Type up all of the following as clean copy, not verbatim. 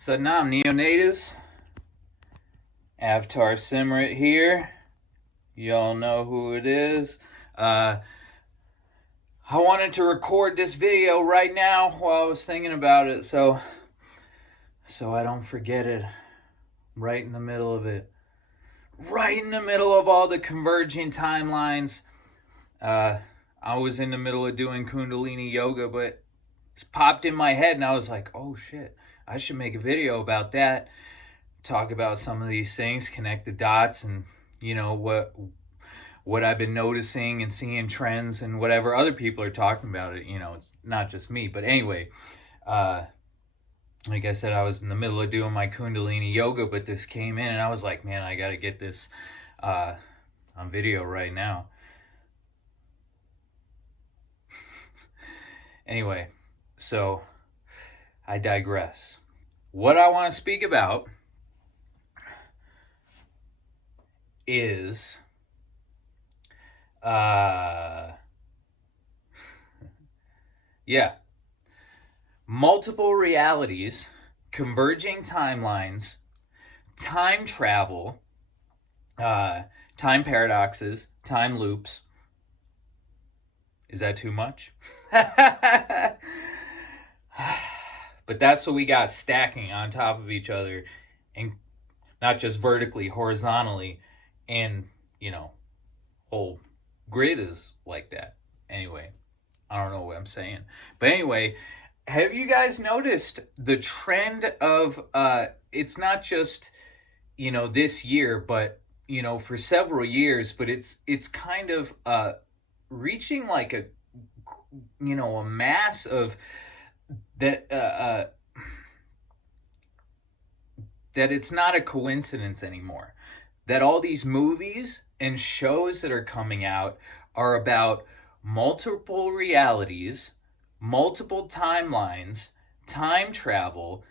So now neo-natives, Avatar Simrit here. Y'all know who it is. I wanted to record this video right now while I was thinking about it, so I don't forget it. Right in the middle of it. Right in the middle of all the converging timelines. I was in the middle of doing Kundalini yoga, but it's popped in my head and I was like, oh shit, I should make a video about that. Talk about some of these things, connect the dots, and what I've been noticing and seeing trends and whatever other people are talking about it. It's not just me. But anyway, like I said, I was in the middle of doing my Kundalini yoga, but this came in and I was like, man, I got to get this on video right now. Anyway, so I digress. What I want to speak about is multiple realities, converging timelines, time travel, time paradoxes, time loops. Is that too much? But that's what we got stacking on top of each other, and not just vertically, horizontally, and whole grid is like that. Anyway, I don't know what I'm saying. But anyway, have you guys noticed the trend of it's not just this year, but for several years, but it's kind of reaching like a mass of that that it's not a coincidence anymore. That all these movies and shows that are coming out are about multiple realities, multiple timelines, time travel,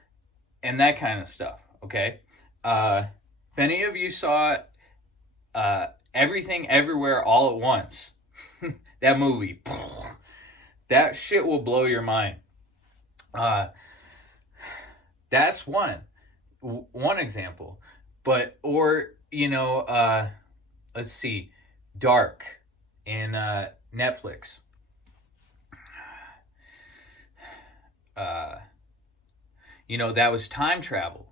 and that kind of stuff, okay? If any of you saw Everything Everywhere All at Once, that movie, that shit will blow your mind. That's one example. But, or, let's see, Dark in Netflix. That was time travel.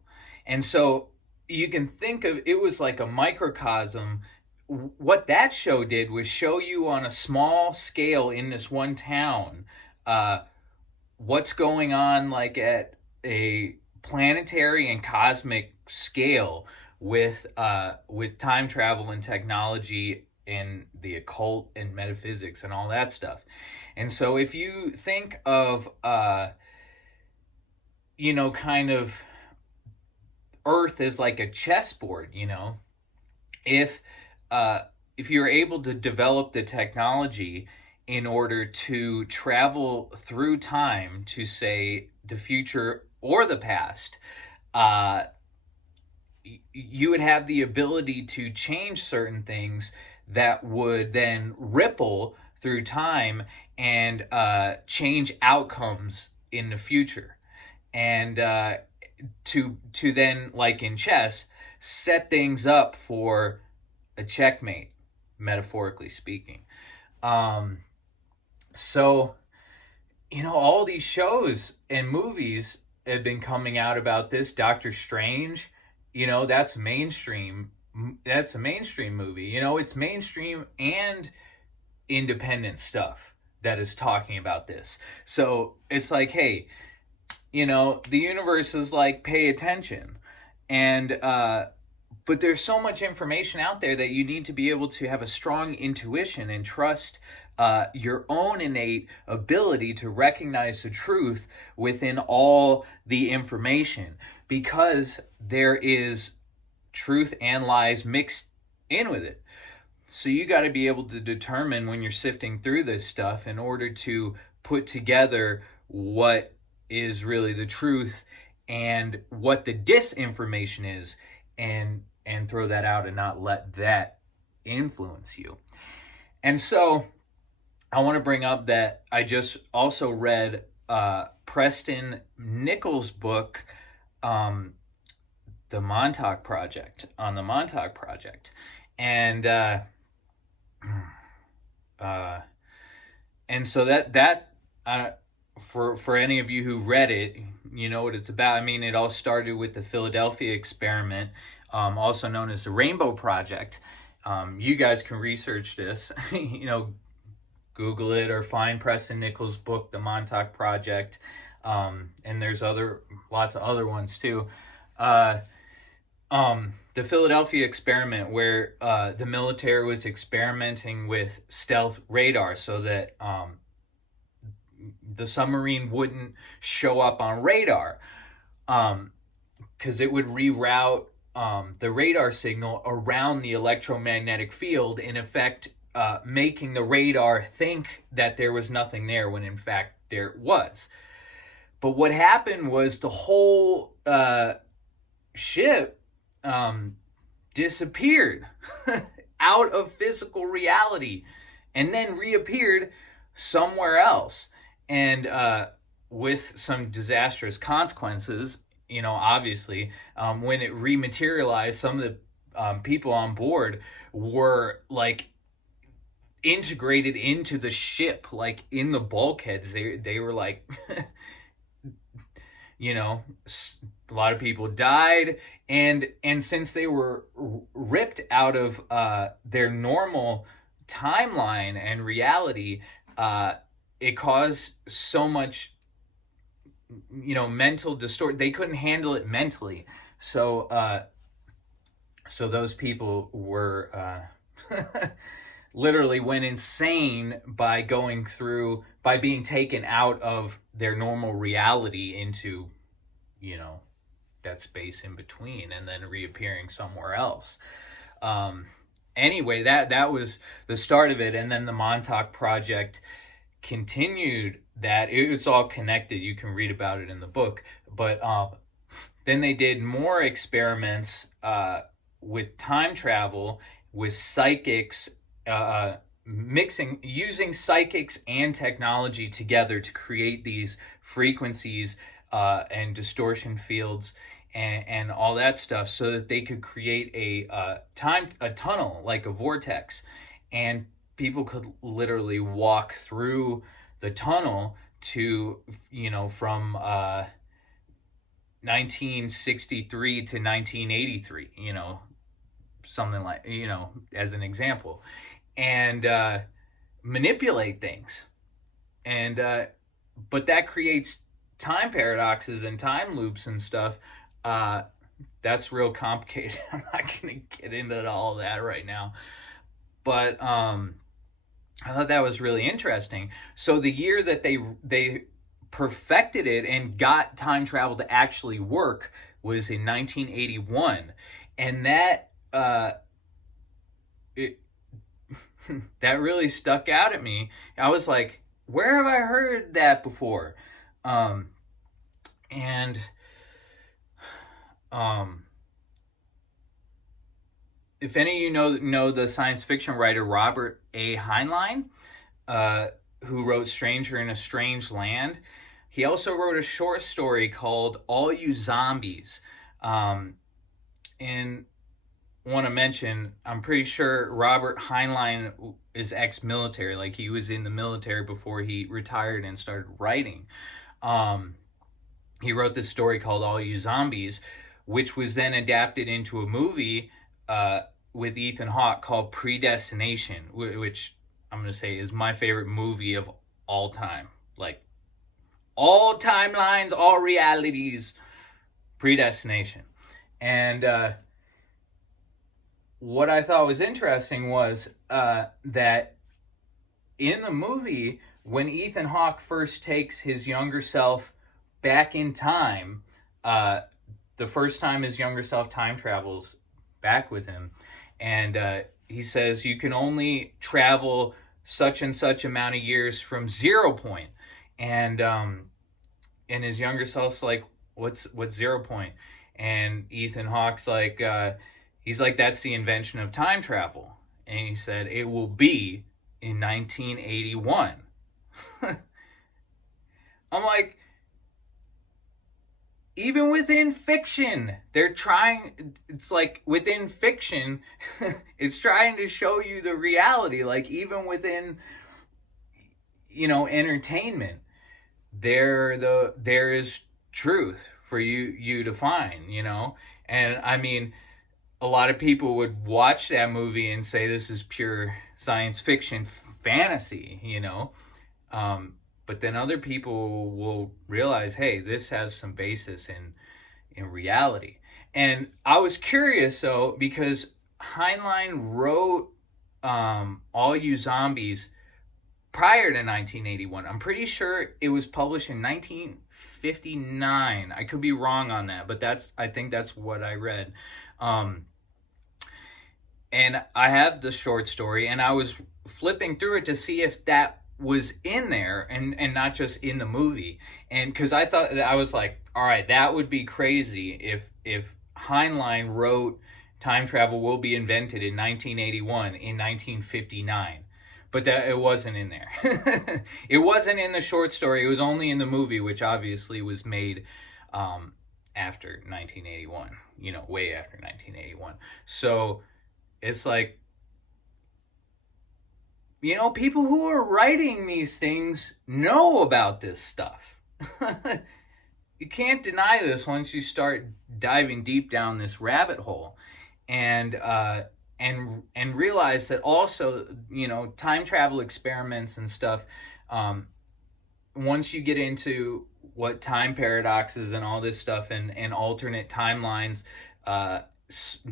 And so you can think of it was like a microcosm. What that show did was show you on a small scale in this one town what's going on like at a planetary and cosmic scale with time travel and technology and the occult and metaphysics and all that stuff. And so if you think of kind of Earth as like a chessboard, if you're able to develop the technology in order to travel through time to, say, the future or the past, you would have the ability to change certain things that would then ripple through time and change outcomes in the future. And to then, like in chess, set things up for a checkmate, metaphorically speaking. So, all these shows and movies have been coming out about this. Doctor Strange, that's mainstream. That's a mainstream movie. It's mainstream and independent stuff that is talking about this. So it's like, hey, the universe is like, pay attention. And but there's so much information out there that you need to be able to have a strong intuition and trust your own innate ability to recognize the truth within all the information, because there is truth and lies mixed in with it. So you got to be able to determine when you're sifting through this stuff in order to put together what is really the truth and what the disinformation is, and throw that out and not let that influence you. And so I want to bring up that I just also read Preston Nichols' book, um, the Montauk Project, and uh, and so that uh, for any of you who read it, you know what it's about. I mean, it all started with the Philadelphia experiment, also known as the Rainbow Project. You guys can research this, Google it or find Preston Nichols' book, The Montauk Project, and there's lots of other ones too. The Philadelphia experiment, where the military was experimenting with stealth radar so that the submarine wouldn't show up on radar, because it would reroute the radar signal around the electromagnetic field, in effect making the radar think that there was nothing there when in fact there was. But what happened was the whole ship disappeared out of physical reality and then reappeared somewhere else, and with some disastrous consequences. Obviously, when it rematerialized, some of the people on board were like integrated into the ship, like in the bulkheads. They were like a lot of people died, and since they were ripped out of their normal timeline and reality, it caused so much mental distort. They couldn't handle it mentally, so those people were literally went insane by being taken out of their normal reality into that space in between, and then reappearing somewhere else. Anyway, that was the start of it, and then the Montauk Project continued that. It's all connected. You can read about it in the book. But then they did more experiments with time travel, with psychics, using psychics and technology together to create these frequencies and distortion fields and all that stuff, so that they could create a tunnel, like a vortex, and people could literally walk through the tunnel to from 1963 to 1983, something like, as an example, and manipulate things, and but that creates time paradoxes and time loops and stuff. That's real complicated. I'm not going to get into all that right now, but I thought that was really interesting. So the year that they perfected it and got time travel to actually work was in 1981, and that that really stuck out at me. I was like, where have I heard that before? And if any of you know the science fiction writer Robert A. Heinlein, who wrote Stranger in a Strange Land, he also wrote a short story called All You Zombies. And want to mention, I'm pretty sure Robert Heinlein is ex-military. Like, he was in the military before he retired and started writing. He wrote this story called All You Zombies, which was then adapted into a movie with Ethan Hawke called Predestination, which I'm going to say is my favorite movie of all time. Like, all timelines, all realities, Predestination. And what I thought was interesting was that in the movie, when Ethan Hawke first takes his younger self back in time, the first time his younger self time travels back with him, and he says, you can only travel such and such amount of years from 0 point. And his younger self's like, what's 0 point? And Ethan Hawke's like, he's like, that's the invention of time travel. And he said, it will be in 1981. I'm like, even within fiction, they're trying, it's like within fiction, it's trying to show you the reality. Like, even within, entertainment, there is truth for you to find, and I mean, a lot of people would watch that movie and say this is pure science fiction fantasy, but then other people will realize, hey, this has some basis in reality. And I was curious though, because Heinlein wrote All You Zombies prior to 1981. I'm pretty sure it was published in 1959. I could be wrong on that, but I think that's what I read. And I have the short story, and I was flipping through it to see if that was in there and not just in the movie. And because I thought, I was like, all right, that would be crazy if Heinlein wrote Time Travel Will Be Invented in 1981 in 1959. But that it wasn't in there. It wasn't in the short story. It was only in the movie, which obviously was made after 1981, way after 1981. So it's like, people who are writing these things know about this stuff. You can't deny this once you start diving deep down this rabbit hole. And realize that also, time travel experiments and stuff, once you get into what time paradoxes and all this stuff and alternate timelines,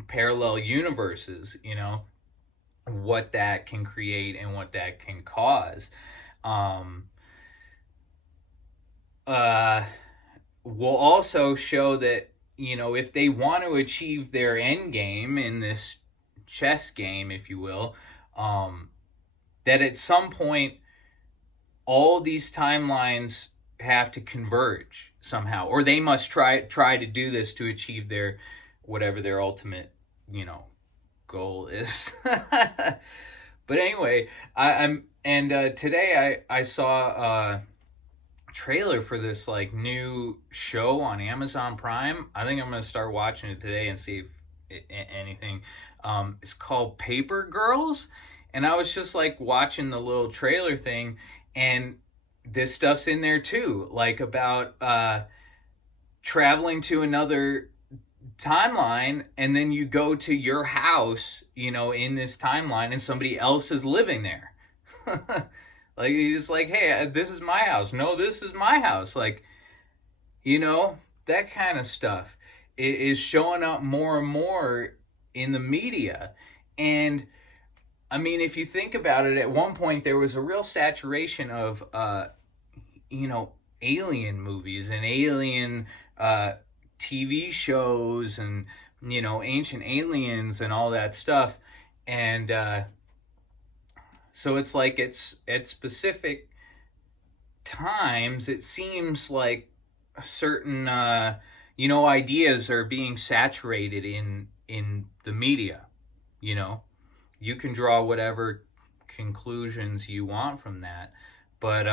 parallel universes, what that can create and what that can cause, will also show that, if they want to achieve their end game in this chess game, if you will, that at some point all these timelines have to converge somehow, or they must try to do this to achieve their whatever their ultimate goal is. But anyway, today I saw a trailer for this like new show on Amazon Prime. I think I'm gonna start watching it today and see if anything. It's called Paper Girls, and I was just like watching the little trailer thing, and this stuff's in there too, like about traveling to another timeline, and then you go to your house, in this timeline, and somebody else is living there. Like, it's like, hey, this is my house. No, this is my house. Like, that kind of stuff is showing up more and more in the media. And I mean, if you think about it, at one point there was a real saturation of, alien movies and alien TV shows and, Ancient Aliens and all that stuff. And so it's like at specific times, it seems like certain, ideas are being saturated in the media. You can draw whatever conclusions you want from that. But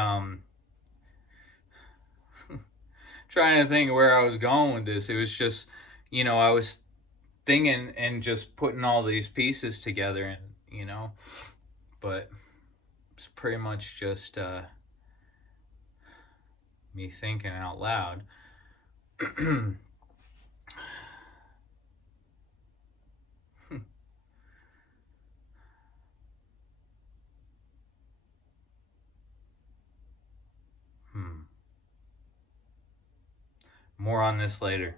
trying to think where I was going with this. It was just, I was thinking and just putting all these pieces together, and, but it's pretty much just me thinking out loud. More on this later.